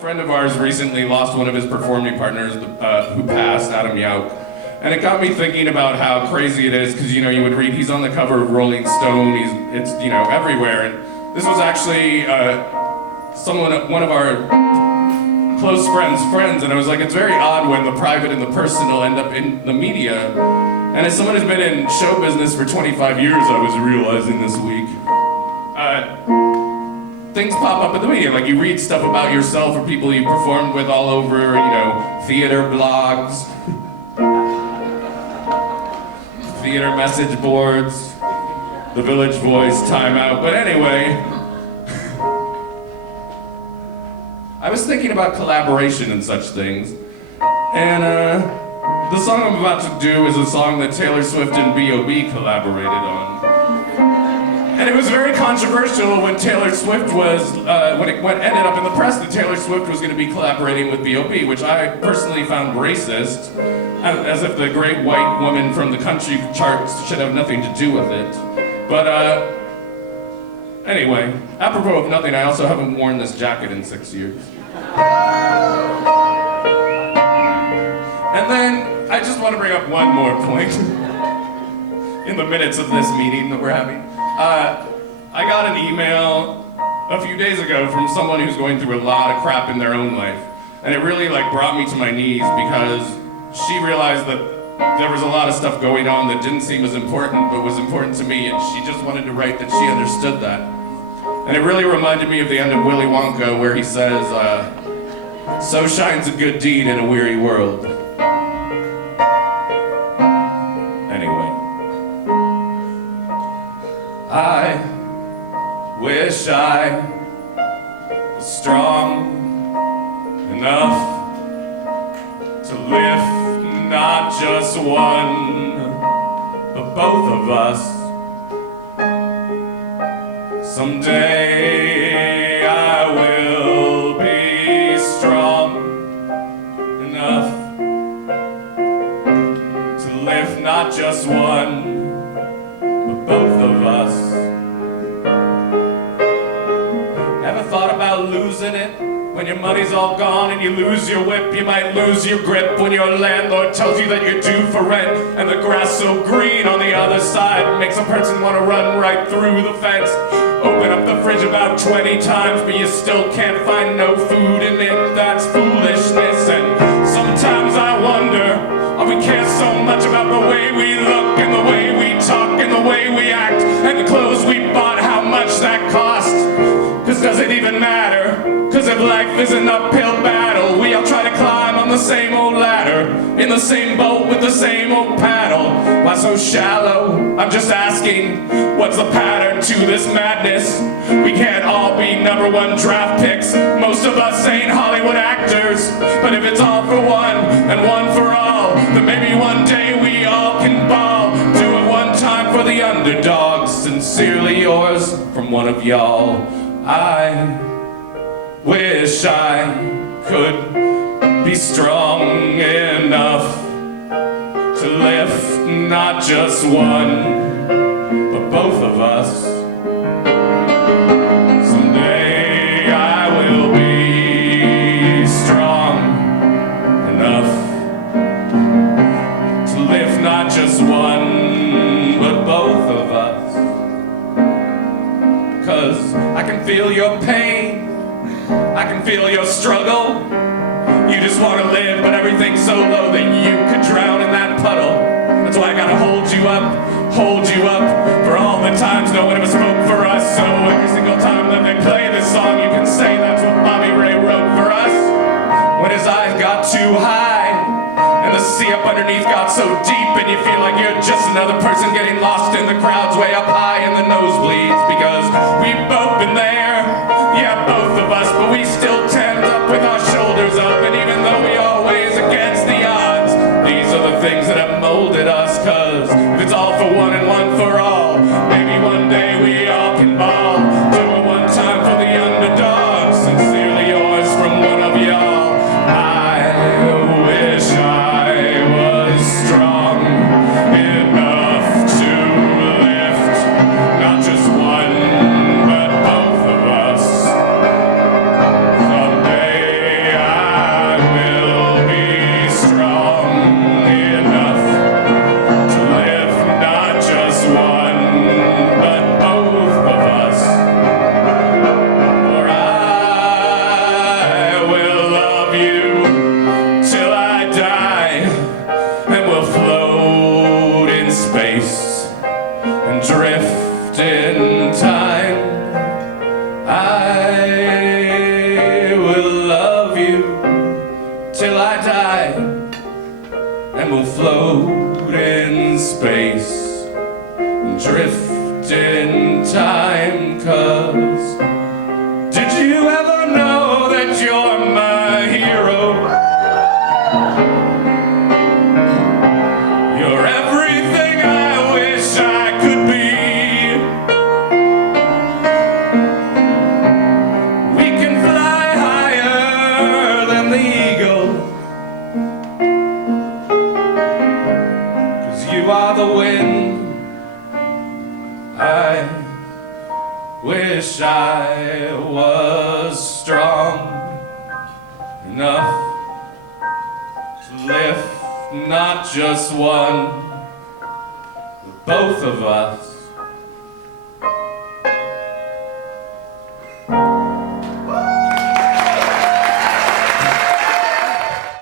friend of ours recently lost one of his performing partners who passed, Adam Yauk. And it got me thinking about how crazy it is, because, you know, you would read, he's on the cover of Rolling Stone, it's, you know, everywhere. And this was actually one of our close friends, and I was like, it's very odd when the private and the personal end up in the media. And as someone who's been in show business for 25 years, I was realizing this week, things pop up in the media. Like, you read stuff about yourself or people you performed with all over, you know, theater blogs, theater message boards, the Village Voice, Time Out. But anyway, I was thinking about collaboration and such things, and the song I'm about to do is a song that Taylor Swift and B.O.B collaborated on. And it was very controversial when Taylor Swift was, when it ended up in the press that Taylor Swift was going to be collaborating with B.O.B, which I personally found racist, as if the great white woman from the country charts should have nothing to do with it. But anyway, apropos of nothing, I also haven't worn this jacket in 6 years. And then, I just want to bring up one more point in the minutes of this meeting that we're having. I got an email a few days ago from someone who's going through a lot of crap in their own life. And it really brought me to my knees, because she realized that there was a lot of stuff going on that didn't seem as important, but was important to me, and she just wanted to write that she understood that. And it really reminded me of the end of Willy Wonka, where he says, so shines a good deed in a weary world. Anyway. I wish I was strong enough to lift not just one, but both of us. Someday I will be strong enough to lift not just one, but both of us. Ever thought about losing it? When your money's all gone and you lose your whip, you might lose your grip when your landlord tells you that you're due for rent, and the grass so green on the other side makes a person want to run right through the fence. Open up the fridge about 20 times, but you still can't find no food in it. That's foolishness. And sometimes I wonder, why we care so much about the way we look and the way we talk and the way we act and the clothes we bought, how much that cost. Cause does it even matter? Cause if life is an uphill battle, we all try to climb on the same old ladder, in the same boat with the same old paddle. Why so shallow? I'm just asking, what's the pattern to this madness? We can't all be #1 draft picks. Most of us ain't Hollywood actors. But if it's all for one and one for all, then maybe one day we all can ball. Do it one time for the underdogs. Sincerely yours from one of y'all. I wish I could be strong enough to lift not just one, but both of us. Someday I will be strong enough to lift not just one, but both of us. 'Cause I can feel your pain, I can feel your struggle. You just want to live, but everything's so low that you could drown in that puddle. That's why I gotta hold you up for all the times no one ever spoke for us. So every single time that they play this song, you can say that's what Bobby Ray wrote for us. When his eyes got too high and the sea up underneath got so deep, and you feel like you're just another person getting lost in the crowds way up high in the nosebleeds. Because we've both been there, yeah, both of us, but we still tend up with our shoulders up. And even though we always against the odds, these are the things that have molded us. 'Cause if it's all for one and one for all, maybe one day we all can ball. Do it one time for the underdogs. Sincerely yours from one of y'all. I wish I was strong enough wish I was strong enough to lift not just one, but both of us